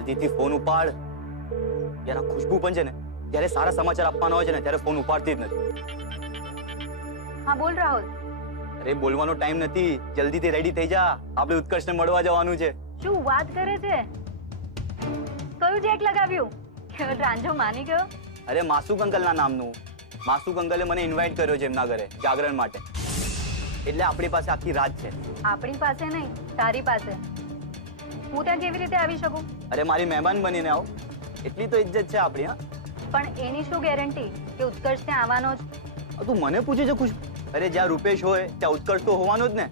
જલ્દીથી ફોન ઉપાડ યાર. આ ખુશ્બુ પણ છે ને જ્યારે સારા સમાચાર આપવાના હોય છે ને ત્યારે ફોન ઉપાડતી જ નથી. હા બોલ રાહુલ. અરે બોલવાનો ટાઈમ નથી, જલ્દીથી રેડી થઈ જા, આપણે ઉત્કર્ષને મળવા જવાનું છે. શું વાત કરે છે? કયું જેક લગાવ્યું? રાંઝો માની ગયો? અરે માસુક અંકલના નામનું. માસુક અંકલે મને ઇન્વાઇટ કર્યો છે એમના ઘરે જાગરણ માટે. એટલે આપણી પાસે આખી રાત છે. આપણી પાસે નહીં, તારી પાસે. હું ત્યાં કેવી રીતે આવી શકું? અરે મારી મહેમાન બનીને આવો, એટલી તો ઇજ્જત છે આપણી. હા, પણ એની શું ગેરંટી કે ઉત્કર્ષ ત્યાં આવવાનો જ? તું મને પૂછે છે ખુશ? અરે જ્યાં રૂપેશ હોય ત્યાં ઉત્કર્ષ તો હોવાનો જ ને.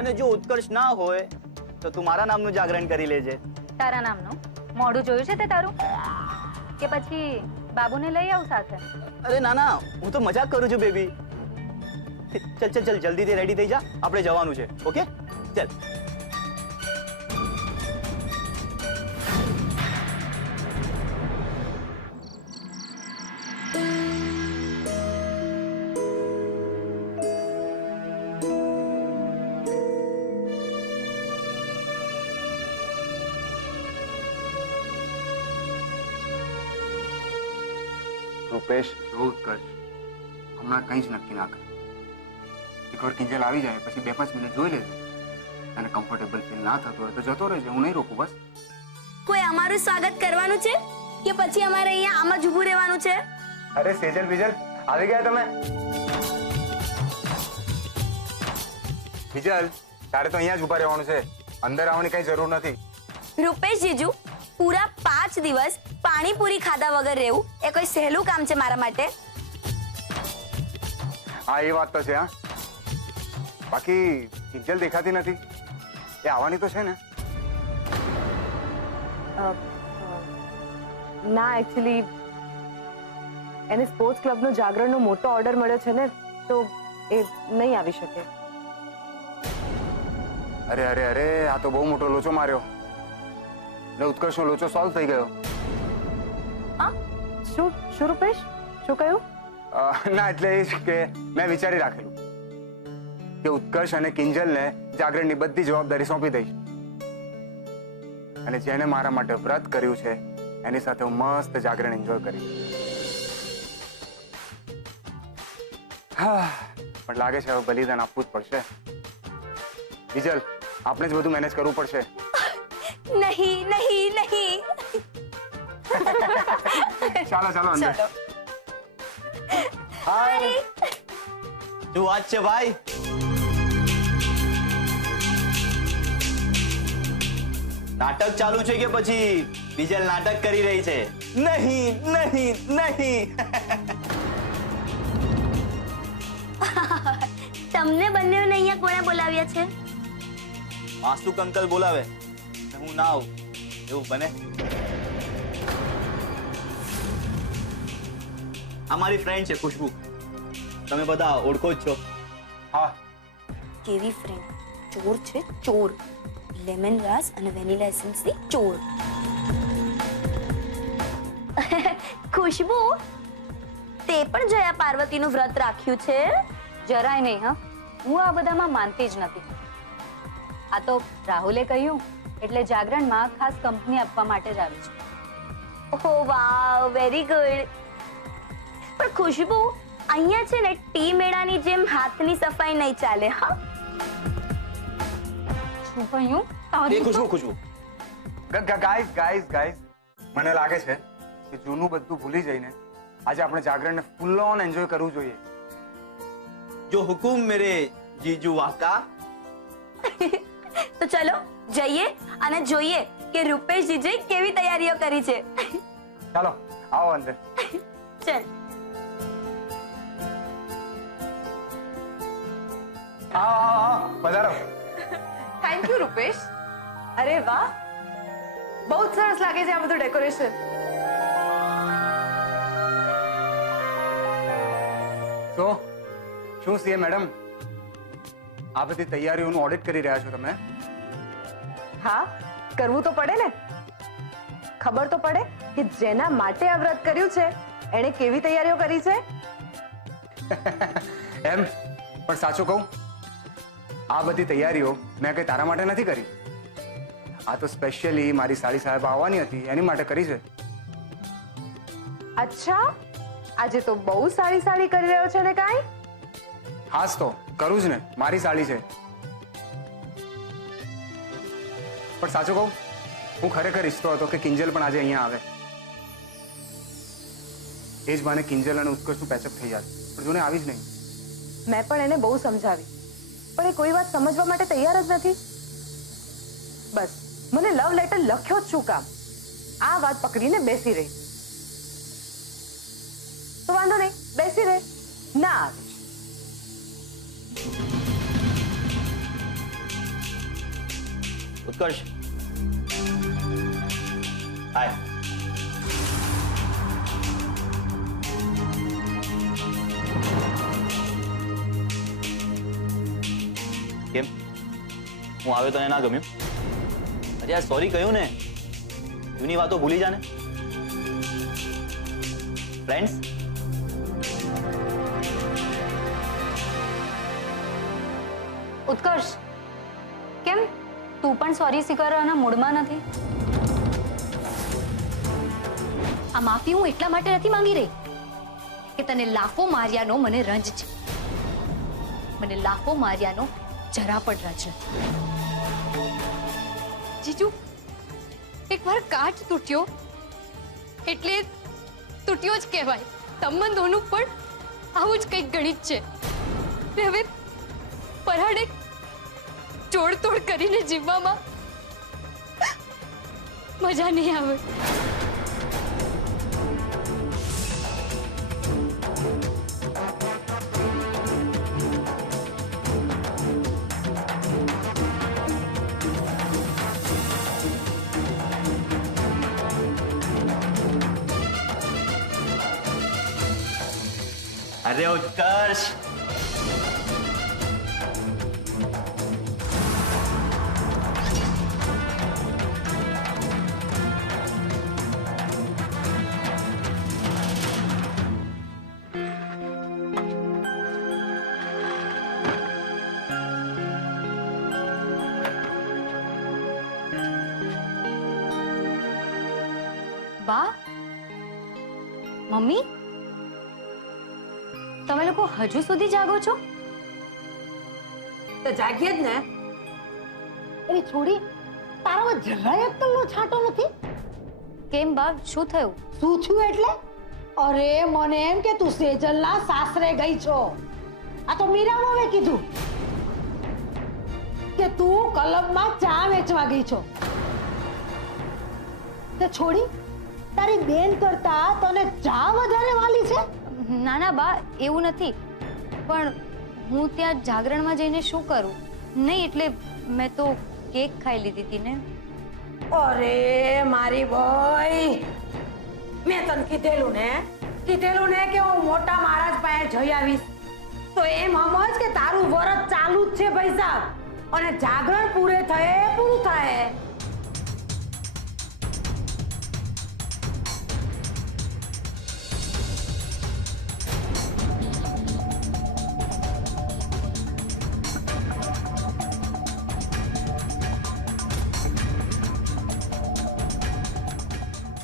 અને જો ઉત્કર્ષ ના હોય તો તું મારા નામનું જાગરણ કરી લેજે. તારા નામનું મોઢું જોયું છે તે તારું? કે પછી બાબુને લઈ આવું સાથે? અરે ના ના, હું તો મજાક કરું છું બેબી. ચલ ચલ ચલ, જલ્દીથી રેડી થઈ જા, આપણે જવાનું છે. ઓકે ચલ. રૂપેશ, જો ઉત્કર્ષ હમણાં કંઈ જ નક્કી ના કર. એકવાર કિંજલ આવી જાય પછી 2-5 મિનિટ જોઈ લેજે. અને કમ્ફર્ટેબલ ફીલ ના થતું હોય તો જતો રહેજે, હું નહીં રોકું બસ. કોઈ અમારું સ્વાગત કરવાનું છે કે પછી અમારે અહીંયા આમ જ ઊભું રહેવાનું છે? અરે સેજલ બીજલ, આવી ગયા તમે? બીજલ, તારે તો અહીંયા જ ઊભા રહેવાનું છે, અંદર આવવાની કઈ જરૂર નથી. રૂપેશ જીજુ, પૂરા 5 દિવસ પાણીપુરી ખાધા વગર રહેવું એ કોઈ સહેલું કામ છે મારા માટે? હા, એ વાત તો છે. હા, બાકી કિંજલ દેખાતી નથી, એ આવવાની તો છે ને? ના, એકચ્યુઅલી એને સ્પોર્ટ્સ ક્લબનો જાગરણનો મોટો ઓર્ડર મળ્યો છે ને, તો એ નહીં આવી શકે. અરે અરે અરે, આ તો બહુ મોટો લોચો માર્યો. ને ઉત્કર્ષનો લોચો સોલ્વ થઈ ગયો. શું શું રૂપેશ, શું કહ્યું? ના, એટલે એ જ કે મેં વિચારી રાખેલું કે ઉત્કર્ષ અને કિંજલને જાગરણની બધી જવાબદારી સોંપી દઈશ. અને જેને મારા માટે વ્રત કર્યું છે એની સાથે હું મસ્ત જાગરણ એન્જોય કરીશ. હા, પણ લાગે છે હવે બલિદાન આપવું જ પડશે. બીજલ, આપણે જ બધું મેનેજ કરવું પડશે. નહીં નહીં નહીં. ચાલો ચાલો અંદર. હાય, શું વાત છે ભાઈ? નાટક ચાલુ છે કે પછી બીજલ નાટક કરી રહી છે? નહીં નહીં નહીં. તમને બંનેને અહીંયા કોણે બોલાવ્યા છે? માસુક અંકલ બોલાવે, હું ના આવું એવું બને? આ મારી ફ્રેન્ડ છે ખુશ્બુ, તમે બધા ઓળખો જ છો. હા, કેવી ફ્રેન્ડ? ચોર છે ચોર. લેમન ગ્રાસ અને વેનીલા એસેન્સ ની ચોર. ખુશ્બુ, તે પણ જયા પાર્વતીનું વ્રત રાખ્યું છે? જરાય નહીં. હા, હું આ બધામાં માનતી જ નથી. આ તો રાહુલે કહ્યું એટલે જાગરણમાં ખાસ કંપની આપવા માટે જ આવી છે. ઓહ વાવ, વેરી ગુડ. પણ ખુશ્બુ, અહીંયા છે ને ટી મેળાની જેમ હાથની સફાઈ નહીં ચાલે. હા, શું કહ્યું? એ ખુશ્બુ ખુશ્બુ, ગાઈઝ, મને લાગે છે કે જૂનું બધું ભૂલી જઈને આજે આપણે જાગરણને ફૂલ ઓન એન્જોય કરવું જોઈએ. જો હુકુમ મેરે જીજુ વાકા. તો ચલો જઈએ અને જોઈએ કે રૂપેશ જીજે કેવી તૈયારીઓ કરી છે. ચાલો આવો અંદર. ચલ. આવો પધારો. Thank you Rupesh. અરે વાહ, બહુ જ સરસ લાગે છે આ બધું ડેકોરેશન. તો શું સીએ મેડમ, આ બધી તૈયારીઓનું ઓડિટ કરી રહ્યા છો તમે? હા, કરવું તો પડે ને. ખબર તો પડે કે જેના માટે આ વ્રત કર્યું છે એણે કેવી તૈયારીઓ કરી છે. એમ પણ સાચું કહું, આ બધી તૈયારીઓ મેં કઈ તારા માટે નથી કરી. આ તો સ્પેશિયલી મારી સાડી સાહેબ આવવાની હતી એની માટે કરી છે. અચ્છા, આજે તો બહુ સારી સાડી કરી રહ્યો છે ને કાંઈ? હાસ તો કરું જ ને, મારી સાડી છે. પણ સાચું કહું, હું ખરેખર ઈચ્છતો હતો કે કિંજલ પણ આજે અહીંયા આવે. એ જ બાને કિંજલ અને ઉત્કર્ષનું પેચઅપ થઈ જાય, પણ જોને આવી જ નહીં. મેં પણ એને બહુ સમજાવી, પણ એ કોઈ વાત સમજવા માટે તૈયાર જ નથી. બસ મને લવ લેટર લખ્યો જ શું કામ, આ વાત પકડીને બેસી રહી. તો વાંધો નહીં, બેસી રહે, ના આવે. ઉત્કર્ષ, હાય. કેમ, હું આવ્યો તને ના ગમ્યું? અરે યાર સોરી કહ્યું ને, જૂની વાતો ભૂલી જા ને. ફ્રેન્ડ્સ, ઉત્કર્ષ, કેમ તું પણ સોરી સ્વીકારવાના મૂડમાં નથી? આ માફી હું એટલા માટે નથી માંગી રહી કે તને લાફો માર્યાનો મને રંજ છે. મને લાફો માર્યાનો જરા પણ રંજ નથી. જીજુ, એકવાર કાચ તૂટ્યો એટલે તૂટ્યો જ કહેવાય. સંબંધોનું પણ આવું જ કંઈક ગણિત છે. ને હવે પરાણે જોડતોડ કરીને જીવવામાં મજા નહીં આવે. અરે ઉત્કર્ષ, બા, મમ્મી, તમે લોકો હજુ સુધી જાગો છો? તો જાગીએ જ ને. એની છોડી તારામાં જરાય અક્કલનો છાંટો નથી. કેમ બા, શું થયું? શું છું એટલે? અરે મને એમ કે તું સેજલના સાસરે ગઈ છો. આ તો મીરા મોવે કીધું કે તું કલબમાં ચા વેચવા ગઈ છો. તે છોડી તારી બેન કરતા તને ચા વધારે વાલી છે. ના ના બા, એવું નથી, પણ હું ત્યાં જાગરણમાં જઈને શું કરું? નહીં એટલે મેં તો કેક ખાઈ લીધી હતી ને. અરે મારી ભાઈ, મેં તને કીધેલું ને કે હું મોટા મહારાજ પાસે જઈ આવીશ. તો એમ સમજ કે તારું વરત ચાલુ જ છે ભાઈ સાહેબ, અને જાગરણ પૂરું થાય.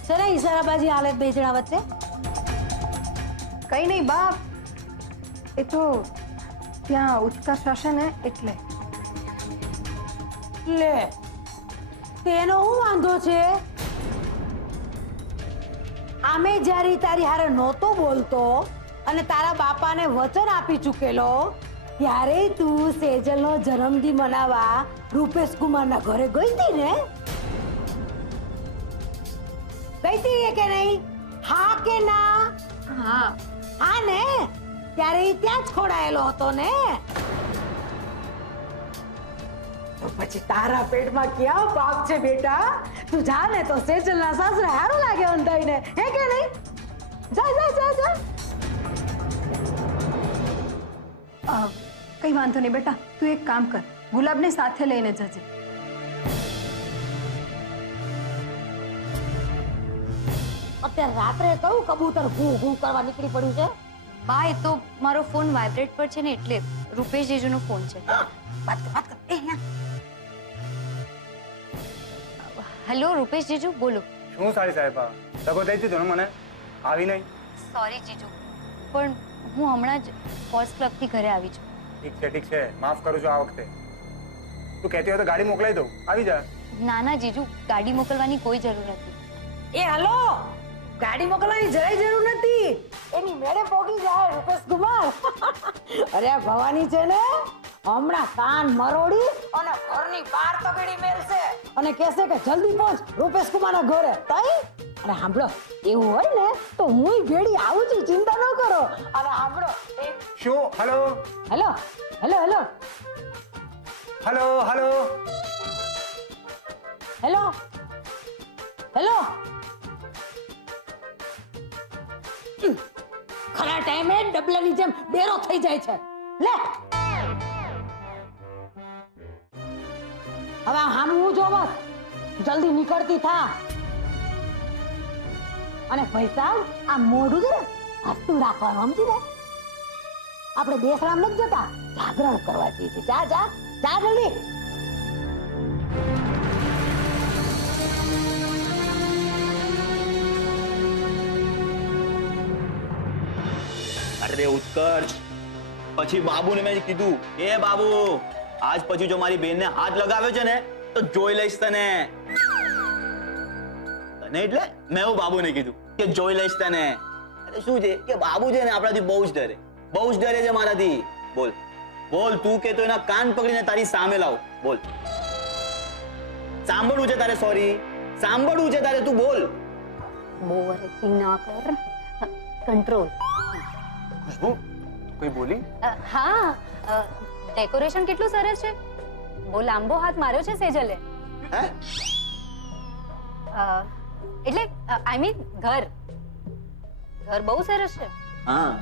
સરે ઈશારાબાજી હાલત બે જણા વચ્ચે કઈ નહીં બાપ, એ તો ત્યાં ઉત્કર્ષ હશે ને એટલે. લે, તેનો શું વાંધો છે? આમે જ્યારે તારી હારે નહોતો બોલતો અને તારા બાપાને વચન આપી ચૂકેલો, ત્યારે તું સેજલનો જન્મદિન મનાવવા રૂપેશ કુમારના ઘરે ગઈ હતી ને? ગઈ હતી કે નહીં? હા કે ના? હા, હા ને, ત્યારે ઈ ત્યાં જ ખોડાયેલો હતો ને. તો પછી તારા પેટમાં ક્યાં પાપ છે બેટા? તું જા ને તો સેજલના સાસરે હારું લાગે અંધાઈને, હે કે નહીં? જા જા જા જા. કઈ વાંધો નહીં બેટા, તું એક કામ કર, ગુલાબને સાથે લઈને જજે. અત્યારે રાત્રે કયું કબૂતર ઘૂ ઘૂ કરવા નીકળી પડ્યું છે? બા, એ તો મારો ફોન વાઇબ્રેટ પર છે ને એટલે. રૂપેશ જીજુનો ફોન છે. વાત કર, એ ના. હેલો રૂપેશ જીજુ બોલો. શું સાડી સાહેબા દગો થઈ દીધો ને મને આવી નહીં. સોરી જીજુ, પણ હું હમણાં જ સ્પોર્ટ્સ ક્લબથી ઘરે આવી છું. ઠીક છે માફ કરું છું આ વખતે. તું કહેતી હોય તો ગાડી મોકલાવી દઉં, આવી જા. ના ના જીજુ, ગાડી મોકલવાની કોઈ જરૂર નથી. એ હલો, ગાડી મોકલવાની જરાય જરૂર નથી. એની મેળે પોગી જાય રૂપેશ કુમાર. અરે આ ભવાની છે ને હમણાં કાન મરોડી અને ઘરની બહાર તગડી મેલશે અને કહેશે કે જલ્દી પહોંચ રૂપેશ કુમારના ઘરે. તઈ અને સાંભળો, એવું હોય ને તો હુંય ભેડી આવું છું, ચિંતા ન કરો. અને સાંભળો શું? Hello hello hello hello hello hello hello hello ખરા ટાઈમે ડબલાની જેમ ડેરો થઈ જાય છે. લે હવે આમ હું જોવસ, જલ્દી નીકળતી થા. અને પૈસા આ મોઢું છે ને હસતું રાખવાનું, સમજી ને? આપણે દેશરામ નથી જતા, જાગરણ કરવા જઈએ છીએ. જા જા જા જલ્દી. અરે ઉત્કર્ષ, પછી બાબુને મેં કીધું એ બાબુ આજ પછી જો મારી બેનને હાથ લગાવ્યો છે ને તો જોઈ લઈશ તને. તને એટલે મેં એવું બાબુને કીધું કે જોઈ લઈશ તને. અરે શું છે કે બાબુ છે ને આપણાથી બહુ જ ડરે છે મારાથી. બોલ બોલ, તું કે તો એના કાન પકડીને તારી સામે લાવ. બોલ, સાંભળવું છે તારે? સોરી, સાંભળવું છે તારે? તું બોલ. બહુ એક્ટિંગ ના કર, કંટ્રોલ. ખુશ્બુ કોઈ બોલી? હા, ડેકોરેશન કેટલું સરસ છે. બહુ લાંબો હાથ માર્યો છે સેજલે. હે? એટલે આઈ મીન ઘર બહુ સરસ છે. હા,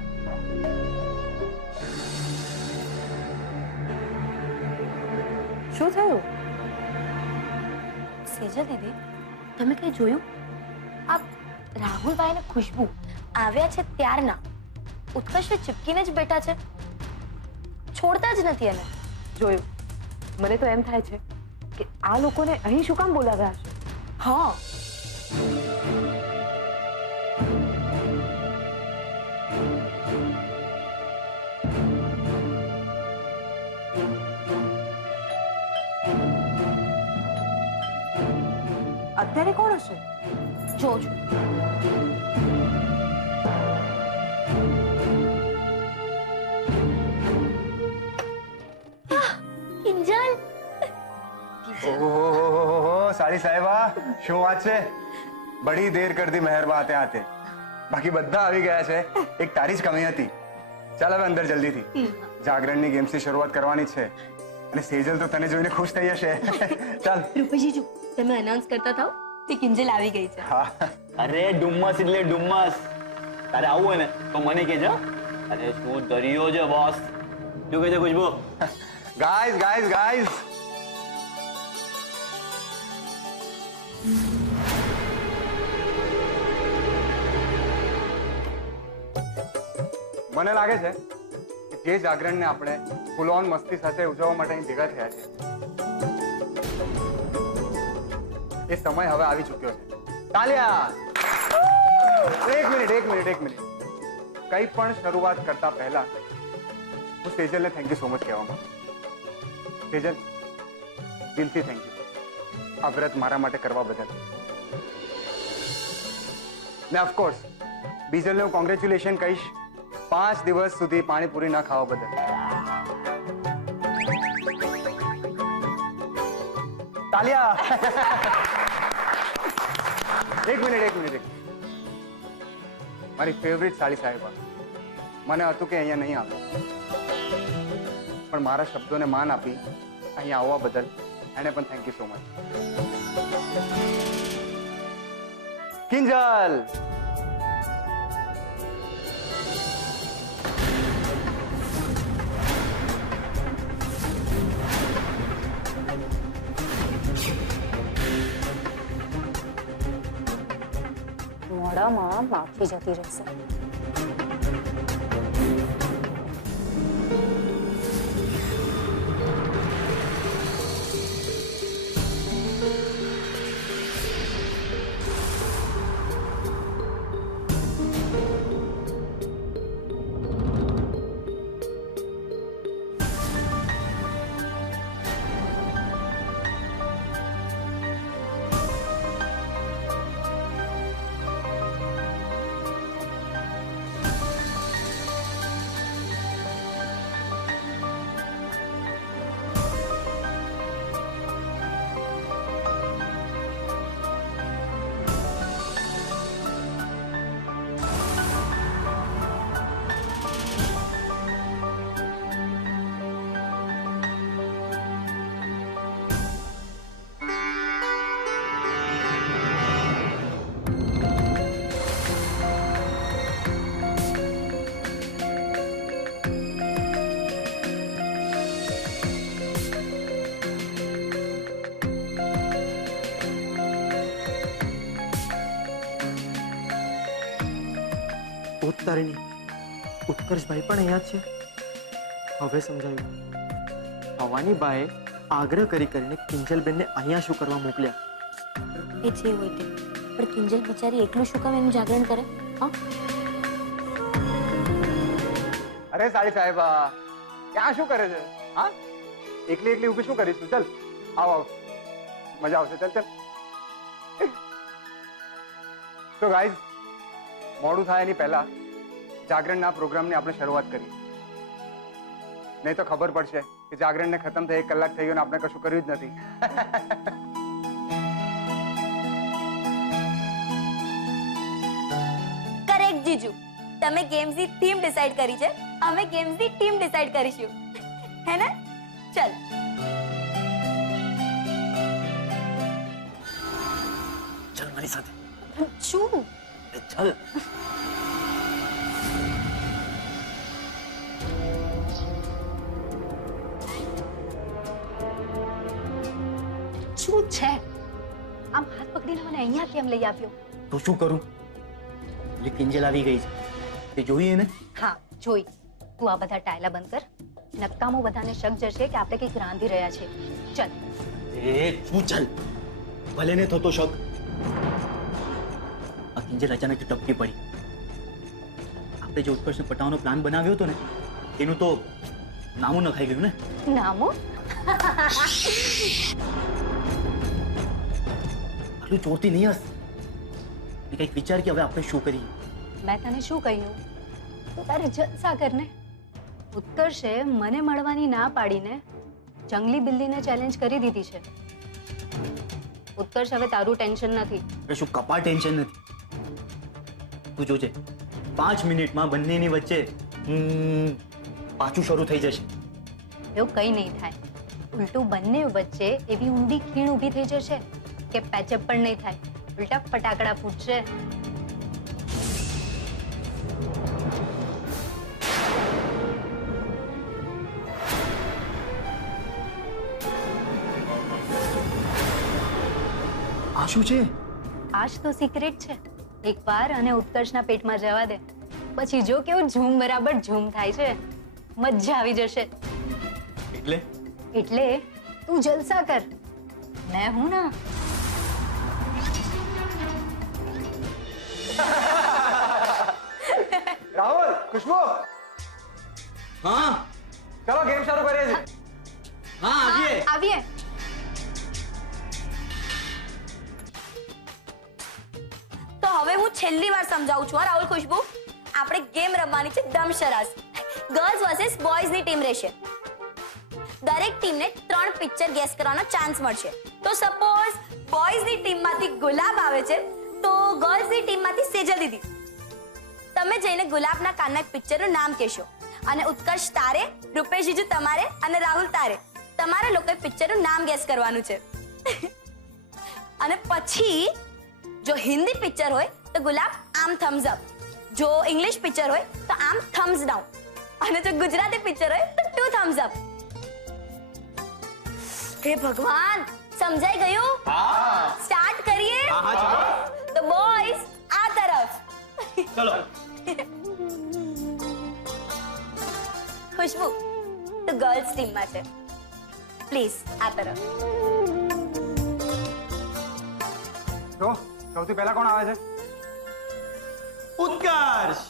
શું થયું સેજલ દીદી? તમે કઈ જોયું? આ રાહુલભાઈ ને ખુશ્બુ આવ્યા છે ત્યારના ઉત્કર્ષને ચીપકીને જ બેઠા છે, છોડતા જ નથી એને. જોયું, મને તો એમ થાય છે કે આ લોકોને અહીં શું કામ બોલાવ્યા હશે. હા, અત્યારે કોણ હશે? જોજો. કિંજલ, ઓહો સાડી સાહેબા, શું વાત છે? બડી દેર કર દી મહેરબા આતે આતે. બાકી બધા આવી ગયા છે, એક તારી જ કમી હતી. ચાલ હવે અંદર જલ્દીથી, જાગરણની ગેમ્સની શરૂઆત કરવાની છે. અને સેજલ તો તને જોઈને ખુશ થઈ હશે. ચાલ રૂપેશજી, તમે અનાઉન્સ કરતા થાઓ કે કિંજલ આવી ગઈ છે. હા. અરે ડુમ્મસ એટલે ડુમ્મસ. તારે આવવું હોય ને તો મને કહેજો. અરે શું દરિયો છે બોસ. શું કહે છે ખુશ્બુ? ગાઈઝ ગાઈઝ ગાઈઝ, મને લાગે છે કે જે જાગરણને આપણે ફૂલ ઓન મસ્તી સાથે ઉજવવા માટે અહીં ભેગા થયા છે એ સમય હવે આવી ચૂક્યો છે. તાલિયા! એક મિનિટ. કંઈ પણ શરૂઆત કરતા પહેલા હું સેજલને થેન્ક યુ સો મચ કહેવા માંગુ. સેજલ, દિલથી થેન્ક યુ આ વ્રત મારા માટે કરવા બદલ. ને ઓફકોર્સ બીજલને હું કોંગ્રેચ્યુલેશન કહીશ 5 દિવસ સુધી પાણીપુરી ના ખાવા બદલ. તાલિયા! એક મિનિટ. મારી ફેવરિટ સાડી સાહેબા, મને હતું કે અહીંયા નહીં આવે, પણ મારા શબ્દોને માન આપી અહીંયા આવવા બદલ એને પણ thank you so much. Kinjal! મોડામાં માફી જતી રહેશે. ઉત્તરની ઉત્કર્ષભાઈ પણ અહીંયા જ છે. હવે સમજાયું. ભવાની બાએ આગ્રહ કરીને કિંજલબેનને અહીંયા શું કરવા મોકલ્યા? એ જે હોય તે, પણ કિંજલ બિચારી એકલું શું કામ એનું જાગરણ કરે? હા, અરે સાડી સાહેબા, ક્યાં શું કરે છે? હા, એકલી એકલી ઊભી શું કરીશું? ચાલ આવ આવ, મજા આવશે. ચાલ ચાલ. તો ગાઈઝ, મોડું થાય એની પહેલા જાગરણના પ્રોગ્રામની આપણે શરૂઆત કરી. નહીં તો ખબર પડશે કે જાગરણને ખતમ થઈ 1 કલાક થઈ ગયો ને આપણે કશું કર્યું જ નથી. કરેક્ટ જીજુ, તમે ગેમ્સની થીમ ડિસાઈડ કરી છે, અમે ગેમ્સની ટીમ ડિસાઈડ કરીશું. હે ને? ચલ. ચાલ મારી સાથે. શું? ચાલ. શું છે? આમ હાથ પકડીને મને અહીંયા કેમ લઈ આવ્યો? તો શું કરું? એટલે કિંજલ આવી ગઈ છે, તે જોઈએ ને? હા, જોઈ. તું આ બધા ટાયલા બંધ કર. નક્કામો બધાને શક જશે કે આપણે કંઈક રાંધી રહ્યા છે. ચલ. એ શું ચાલ, ભલે ને થતો શક. આ કિંજલ અચાનક ટપકી પડી. આપણે જે ઉત્કર્ષને પટાવવાનો પ્લાન બનાવ્યો હતો ને, એનું તો નામું નખાઈ ગયું ને. નામો? આટલું ચોરતી નહીં હસ. ને કંઈક વિચાર કે હવે આપણે શું કરીએ. મેં તને શું કહ્યું? તું તારે જલસા કર ને. ઉત્કર્ષે મને મળવાની ના પાડીને જંગલી બિલ્લીને ચેલેન્જ કરી દીધી છે. ઉત્કર્ષ, હવે તારું ટેન્શન નથી. આપણે શું કપા ટેન્શન નથી. તું જોજે, 5 મિનિટમાં બંનેની વચ્ચે પાછું શરૂ થઈ જશે. એવું કંઈ નહીં થાય. ઉલટું બંને વચ્ચે એવી ઊંડી ખીણ ઊભી થઈ જશે કે પેચઅપ પણ નહીં થાય. ઉલટા ફટાકડા ફૂટશે. આ શું છે? આજ તો સિક્રેટ છે. એકવાર અને ઉત્કર્ષના પેટમાં જવા દે, પછી જો કેવું ઝૂમ બરાબર ઝૂમ થાય છે. મજા આવી જશે. એટલે તું જલસા કર, મેં હું ના. રાહુલ, ખુશ્બુ, હા ચલો ગેમ શરૂ કરીએ છીએ. હા આવીએ. આવીએ. તો હવે હું છેલ્લી વાર સમજાવું છું. હા રાહુલ, ખુશ્બુ, આપણે ગેમ રમવાની છે દમશરાસ. ગર્લ્સ વર્સેસ બોયઝની ટીમ રહેશે. દરેક ટીમને 3 પિક્ચર ગેસ કરવાનો ચાન્સ મળશે. તો સપોઝ બોયઝની ટીમમાંથી ગુલાબ આવે છે, તો ગર્લ્સની ટીમમાંથી સેજલ દીદી, તમે જઈને ગુલાબના કાનના પિક્ચરનું નામ કહેશો અને ઉત્કર્ષ તારે, રૂપેશ જીજુ તમારે અને રાહુલ તારે તમારા લોકોએ પિક્ચરનું નામ ગેસ કરવાનું છે. અને પછી જો હિન્દી પિક્ચર હોય તો ગુલાબ આમ થમ્સ અપ, જો ઇંગ્લિશ પિક્ચર હોય તો આમ થમ્સ ડાઉન, અને જો ગુજરાતી પિક્ચર હોય તો 2 થમ્સ અપ. હે ભગવાન, સમજાઈ ગયું? હા સ્ટાર્ટ કરીએ. હા ચલો. તો બોયઝ આ તરફ, ચલો. ખુશ્બુ તો ગર્લ્સ ટીમમાં છે, પ્લીઝ આ તરફ. તો સૌથી પહેલા કોણ આવે છે? ઉત્કર્ષ.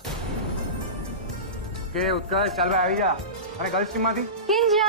કે ઉત્કર્ષ, ચાલ ભાઈ આવી જા. અને ગર્લ્સ ટીમમાંથી કિંજલ.